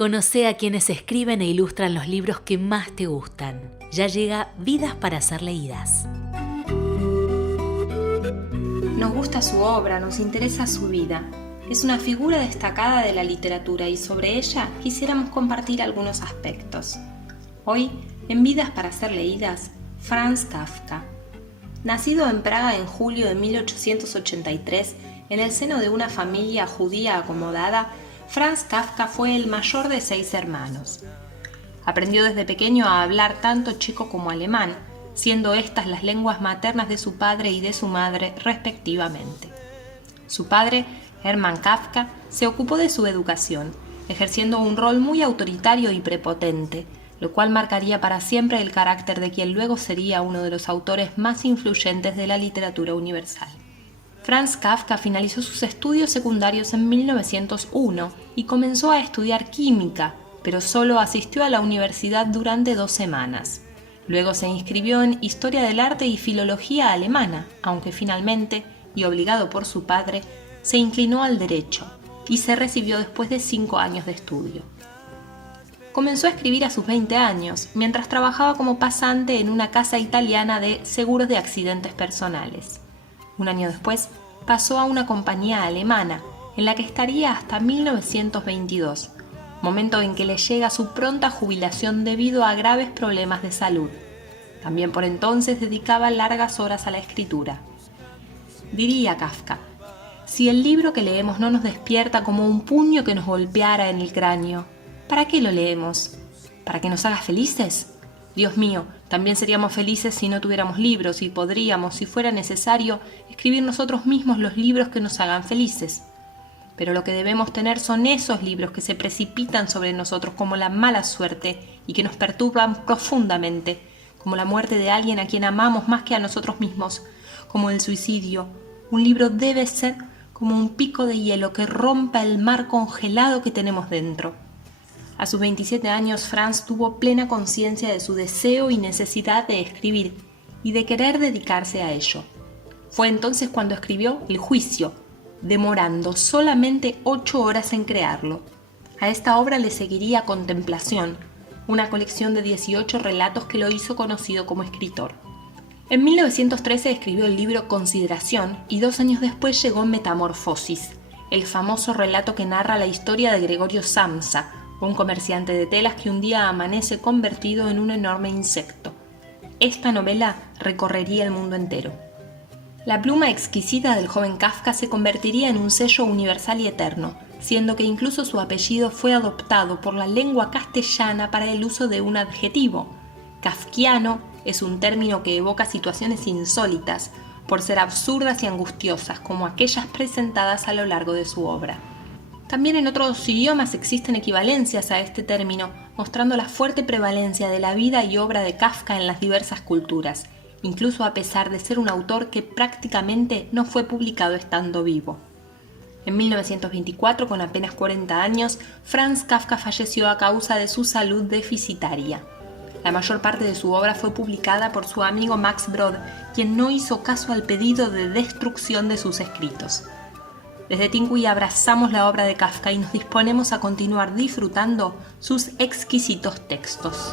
Conoce a quienes escriben e ilustran los libros que más te gustan. Ya llega Vidas para ser leídas. Nos gusta su obra, nos interesa su vida. Es una figura destacada de la literatura y sobre ella quisiéramos compartir algunos aspectos. Hoy, en Vidas para ser leídas, Franz Kafka. Nacido en Praga en julio de 1883, en el seno de una familia judía acomodada, Franz Kafka fue el mayor de 6 hermanos. Aprendió desde pequeño a hablar tanto checo como alemán, siendo estas las lenguas maternas de su padre y de su madre, respectivamente. Su padre, Hermann Kafka, se ocupó de su educación, ejerciendo un rol muy autoritario y prepotente, lo cual marcaría para siempre el carácter de quien luego sería uno de los autores más influyentes de la literatura universal. Franz Kafka finalizó sus estudios secundarios en 1901 y comenzó a estudiar química, pero solo asistió a la universidad durante 2 semanas. Luego se inscribió en Historia del Arte y Filología Alemana, aunque finalmente, y obligado por su padre, se inclinó al derecho y se recibió después de 5 años de estudio. Comenzó a escribir a sus 20 años, mientras trabajaba como pasante en una casa italiana de seguros de accidentes personales. Un año después, pasó a una compañía alemana, en la que estaría hasta 1922, momento en que le llega su pronta jubilación debido a graves problemas de salud. También por entonces dedicaba largas horas a la escritura. Diría Kafka: si el libro que leemos no nos despierta como un puño que nos golpeara en el cráneo, ¿para qué lo leemos? ¿Para que nos haga felices? Dios mío, también seríamos felices si no tuviéramos libros y podríamos, si fuera necesario, escribir nosotros mismos los libros que nos hagan felices. Pero lo que debemos tener son esos libros que se precipitan sobre nosotros como la mala suerte y que nos perturban profundamente, como la muerte de alguien a quien amamos más que a nosotros mismos, como el suicidio. Un libro debe ser como un pico de hielo que rompa el mar congelado que tenemos dentro. A sus 27 años, Franz tuvo plena conciencia de su deseo y necesidad de escribir y de querer dedicarse a ello. Fue entonces cuando escribió El Juicio, demorando solamente 8 horas en crearlo. A esta obra le seguiría Contemplación, una colección de 18 relatos que lo hizo conocido como escritor. En 1913 escribió el libro Consideración y 2 años después llegó Metamorfosis, el famoso relato que narra la historia de Gregorio Samsa, un comerciante de telas que un día amanece convertido en un enorme insecto. Esta novela recorrería el mundo entero. La pluma exquisita del joven Kafka se convertiría en un sello universal y eterno, siendo que incluso su apellido fue adoptado por la lengua castellana para el uso de un adjetivo. Kafkiano es un término que evoca situaciones insólitas, por ser absurdas y angustiosas como aquellas presentadas a lo largo de su obra. También en otros idiomas existen equivalencias a este término, mostrando la fuerte prevalencia de la vida y obra de Kafka en las diversas culturas, incluso a pesar de ser un autor que prácticamente no fue publicado estando vivo. En 1924, con apenas 40 años, Franz Kafka falleció a causa de su salud deficitaria. La mayor parte de su obra fue publicada por su amigo Max Brod, quien no hizo caso al pedido de destrucción de sus escritos. Desde Tincuy abrazamos la obra de Kafka y nos disponemos a continuar disfrutando sus exquisitos textos.